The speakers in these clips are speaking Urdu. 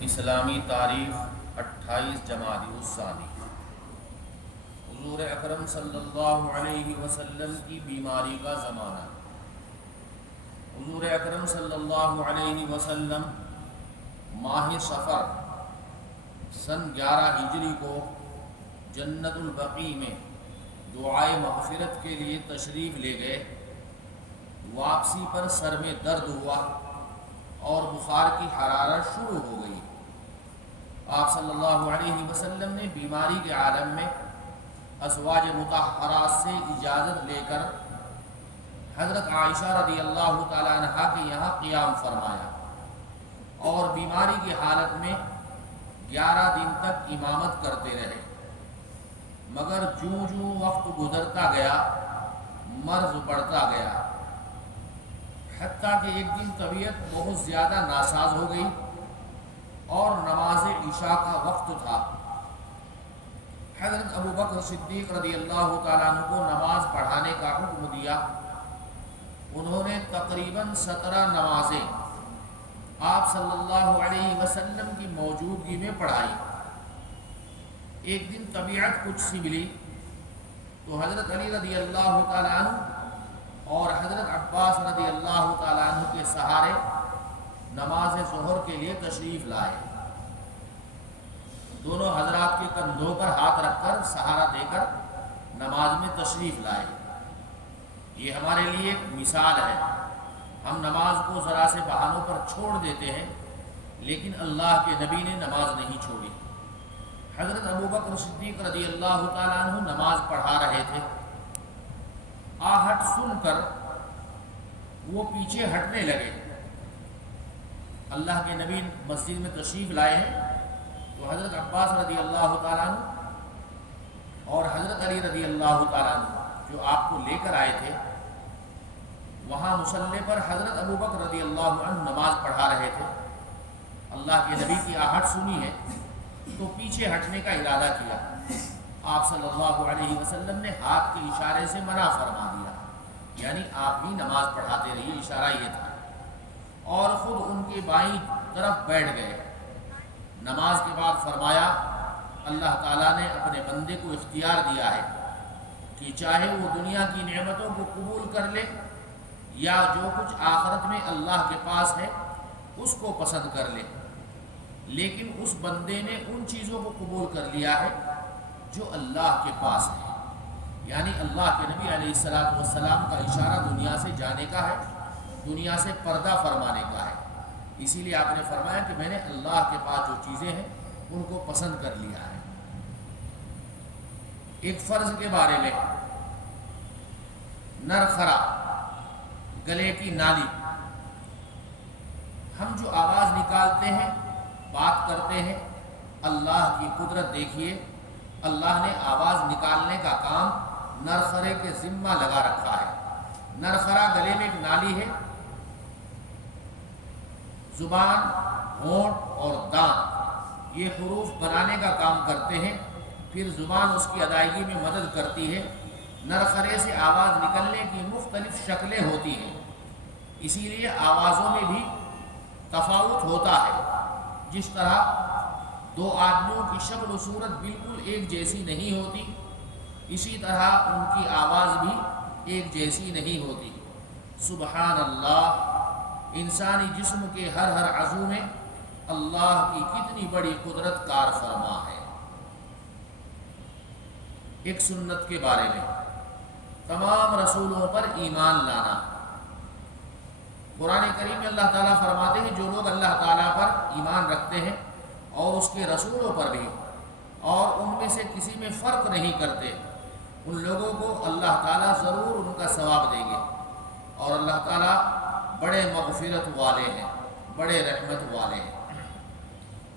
اسلامی تاریخ 28 جمادی الثانی۔ حضور اکرم صلی اللہ علیہ وسلم کی بیماری کا زمانہ۔ حضور اکرم صلی اللہ علیہ وسلم ماہ صفر سن 11 ہجری کو جنت البقیع میں دعائے مغفرت کے لیے تشریف لے گئے۔ واپسی پر سر میں درد ہوا اور بخار کی حرارت شروع ہو گئی۔ آپ صلی اللہ علیہ وسلم نے بیماری کے عالم میں ازواج مطہرات سے اجازت لے کر حضرت عائشہ رضی اللہ تعالیٰ عنہا کے یہاں قیام فرمایا اور بیماری کی حالت میں 11 دن تک امامت کرتے رہے، مگر جوں جوں وقت گزرتا گیا مرض بڑھتا گیا، حتیٰ کہ ایک دن طبیعت بہت زیادہ ناساز ہو گئی اور نماز عشاء کا وقت تھا۔ حضرت ابو بکر صدیق رضی اللہ تعالیٰ عنہ کو نماز پڑھانے کا حکم دیا۔ انہوں نے تقریباً 17 نمازیں آپ صلی اللہ علیہ وسلم کی موجودگی میں پڑھائی۔ ایک دن طبیعت کچھ سی ملی تو حضرت علی رضی اللہ تعالیٰ عنہ اور حضرت عباس رضی اللہ تعالیٰ عنہ کے سہارے نماز ظہر کے لیے تشریف لائے۔ دونوں حضرات کے کندھوں پر ہاتھ رکھ کر سہارا دے کر نماز میں تشریف لائے۔ یہ ہمارے لیے ایک مثال ہے۔ ہم نماز کو ذرا سے بہانوں پر چھوڑ دیتے ہیں، لیکن اللہ کے نبی نے نماز نہیں چھوڑی۔ حضرت ابو بکر صدیق رضی اللہ تعالیٰ عنہ نماز پڑھا رہے تھے۔ آہٹ سن کر وہ پیچھے ہٹنے لگے۔ اللہ کے نبی مسجد میں تشریف لائے ہیں تو حضرت عباس رضی اللہ تعالیٰ عنہ اور حضرت علی رضی اللہ تعالیٰ عنہ جو آپ کو لے کر آئے تھے، وہاں مصلی پر حضرت ابو بکر رضی اللہ عنہ نماز پڑھا رہے تھے۔ اللہ کے نبی کی آہٹ سنی ہے تو پیچھے ہٹنے کا ارادہ کیا۔ آپ صلی اللہ علیہ وسلم نے ہاتھ کے اشارے سے منع فرما دیا، یعنی آپ ہی نماز پڑھاتے رہیے، اشارہ یہ تھا، اور خود ان کے بائیں طرف بیٹھ گئے۔ نماز کے بعد فرمایا، اللہ تعالیٰ نے اپنے بندے کو اختیار دیا ہے کہ چاہے وہ دنیا کی نعمتوں کو قبول کر لے یا جو کچھ آخرت میں اللہ کے پاس ہے اس کو پسند کر لے، لیکن اس بندے نے ان چیزوں کو قبول کر لیا ہے جو اللہ کے پاس ہے۔ یعنی اللہ کے نبی علیہ السلام کا اشارہ دنیا سے جانے کا ہے، دنیا سے پردہ فرمانے کا ہے۔ اسی لیے آپ نے فرمایا کہ میں نے اللہ کے پاس جو چیزیں ہیں ان کو پسند کر لیا ہے۔ ایک فرض کے بارے میں، نرخرا، گلے کی نالی، ہم جو آواز نکالتے ہیں، بات کرتے ہیں، اللہ کی قدرت دیکھیے، اللہ نے آواز نکالنے کا کام نرخرے کے ذمہ لگا رکھا ہے۔ نرخرا گلے میں ایک نالی ہے، زبان، ہونٹ اور دانت یہ حروف بنانے کا کام کرتے ہیں، پھر زبان اس کی ادائیگی میں مدد کرتی ہے۔ نرخرے سے آواز نکلنے کی مختلف شکلیں ہوتی ہیں، اسی لیے آوازوں میں بھی تفاوت ہوتا ہے۔ جس طرح دو آدمیوں کی شکل و صورت بالکل ایک جیسی نہیں ہوتی، اسی طرح ان کی آواز بھی ایک جیسی نہیں ہوتی۔ سبحان اللہ، انسانی جسم کے ہر عضو میں اللہ کی کتنی بڑی قدرت کار فرما ہے۔ ایک سنت کے بارے میں، تمام رسولوں پر ایمان لانا۔ قرآن کریم میں اللہ تعالیٰ فرماتے ہیں جو لوگ اللہ تعالیٰ پر ایمان رکھتے ہیں اور اس کے رسولوں پر بھی، اور ان میں سے کسی میں فرق نہیں کرتے، ان لوگوں کو اللہ تعالیٰ ضرور ان کا ثواب دیں گے، اور اللہ تعالیٰ بڑے مغفرت والے ہیں، بڑے رحمت والے ہیں۔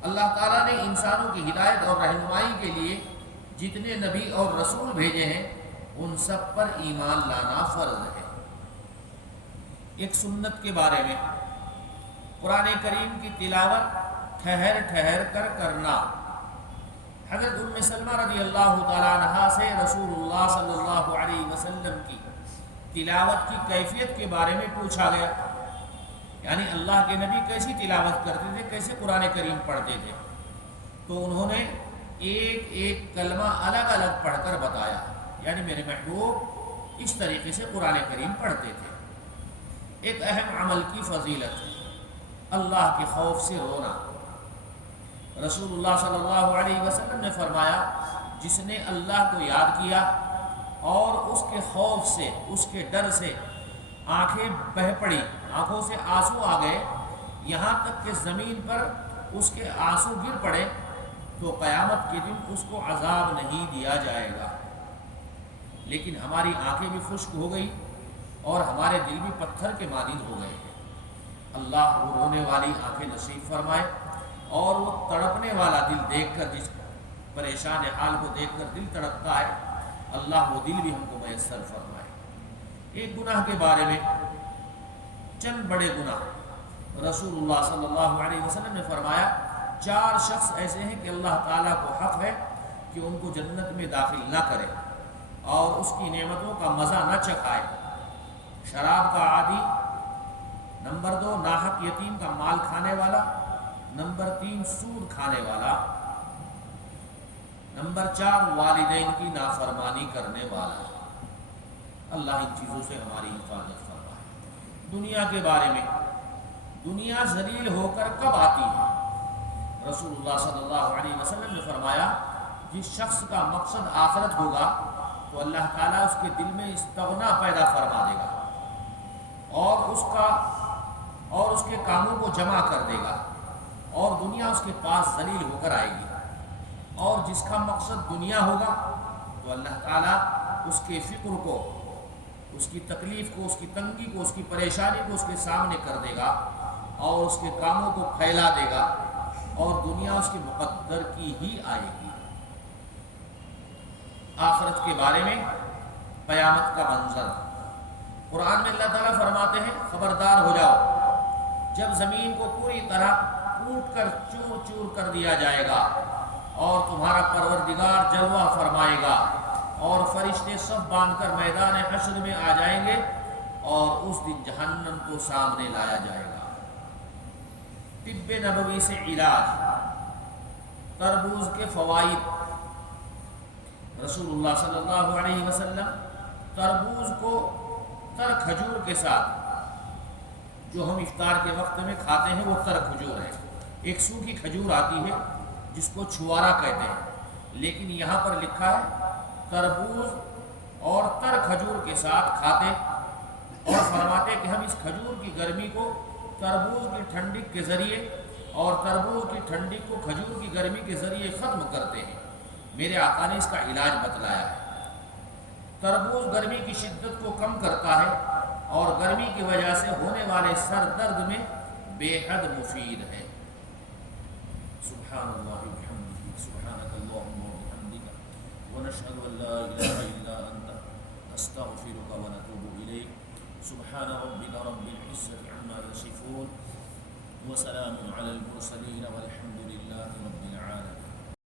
اللہ تعالیٰ نے انسانوں کی ہدایت اور رہنمائی کے لیے جتنے نبی اور رسول بھیجے ہیں ان سب پر ایمان لانا فرض ہے۔ ایک سنت کے بارے میں، قرآن کریم کی تلاوت ٹھہر ٹھہر کر کرنا۔ حضرت ام سلمہ رضی اللہ تعالیٰ عنہا سے رسول اللہ صلی اللہ علیہ وسلم کی تلاوت کی کیفیت کے بارے میں پوچھا گیا یعنی اللہ کے نبی کیسی تلاوت کرتے تھے، کیسے قرآن کریم پڑھتے تھے، تو انہوں نے ایک ایک کلمہ الگ الگ پڑھ کر بتایا، یعنی میرے محبوب اس طریقے سے قرآن کریم پڑھتے تھے۔ ایک اہم عمل کی فضیلت، اللہ کے خوف سے رونا۔ رسول اللہ صلی اللہ علیہ وسلم نے فرمایا، جس نے اللہ کو یاد کیا اور اس کے خوف سے، اس کے ڈر سے آنکھیں بہہ پڑی، آنکھوں سے آنسو آ گئے، یہاں تک کہ زمین پر اس کے آنسو گر پڑے، تو قیامت کے دن اس کو عذاب نہیں دیا جائے گا۔ لیکن ہماری آنکھیں بھی خشک ہو گئی اور ہمارے دل بھی پتھر کے مانند ہو گئے ہیں۔ اللہ وہ رونے والی آنکھیں نصیب فرمائے، اور وہ تڑپنے والا دل دیکھ کر، جس پریشان حال کو دیکھ کر دل تڑپتا ہے، اللہ وہ دل بھی ہم کو میسر فرمائے۔ ایک گناہ کے بارے میں، چند بڑے گناہ، رسول اللہ صلی اللہ علیہ وسلم نے فرمایا 4 شخص ایسے ہیں کہ اللہ تعالیٰ کو حق ہے کہ ان کو جنت میں داخل نہ کرے اور اس کی نعمتوں کا مزہ نہ چکھائے۔ شراب کا عادی، نمبر 2 ناحق یتیم کا مال کھانے والا، نمبر 3 سود کھانے والا، نمبر 4 والدین کی نافرمانی کرنے والا۔ اللہ ان چیزوں سے ہماری حفاظت فرمائے۔ دنیا کے بارے میں، دنیا ذلیل ہو کر کب آتی ہے؟ رسول اللہ صلی اللہ علیہ وسلم نے فرمایا، جس شخص کا مقصد آخرت ہوگا تو اللہ تعالیٰ اس کے دل میں استغنا پیدا فرما دے گا اور اس کے کاموں کو جمع کر دے گا، اور دنیا اس کے پاس ذلیل ہو کر آئے گی۔ اور جس کا مقصد دنیا ہوگا تو اللہ تعالیٰ اس کے فکر کو، اس کی تکلیف کو، اس کی تنگی کو، اس کی پریشانی کو اس کے سامنے کر دے گا اور اس کے کاموں کو پھیلا دے گا، اور دنیا اس کے مقدر کی ہی آئے گی۔ آخرت کے بارے میں، قیامت کا منظر، قرآن میں اللہ تعالیٰ فرماتے ہیں، خبردار ہو جاؤ جب زمین کو پوری طرح کوٹ کر چور چور کر دیا جائے گا اور تمہارا پروردگار جلوہ فرمائے گا اور فرشتے صف باندھ کر میدان حشر میں آ جائیں گے اور اس دن جہنم کو سامنے لایا جائے گا۔ طب نبوی سے علاج، تربوز کے فوائد۔ رسول اللہ صلی اللہ علیہ وسلم تربوز کو تر کھجور کے ساتھ، جو ہم افطار کے وقت میں کھاتے ہیں وہ تر کھجور ہے، ایک سوکھی کھجور آتی ہے جس کو چھوارا کہتے ہیں، لیکن یہاں پر لکھا ہے تربوز اور تر کھجور کے ساتھ کھاتے، اور فرماتے کہ ہم اس کھجور کی گرمی کو تربوز کی ٹھنڈک کے ذریعے اور تربوز کی ٹھنڈک کو کھجور کی گرمی کے ذریعے ختم کرتے ہیں۔ میرے آقا نے اس کا علاج بتلایا ہے۔ تربوز گرمی کی شدت کو کم کرتا ہے اور گرمی کی وجہ سے ہونے والے سر درد میں بے حد مفید ہے۔ سبحان اللہ وبحمدہ، سبحانک اللہم وبحمدک، ونشہد ان لا الہ الا انت، نستغفرک ونتوب الیک۔ سبحان ربک رب العزة عما یصفون، وسلام علی المرسلین، والحمد للہ رب العالمین۔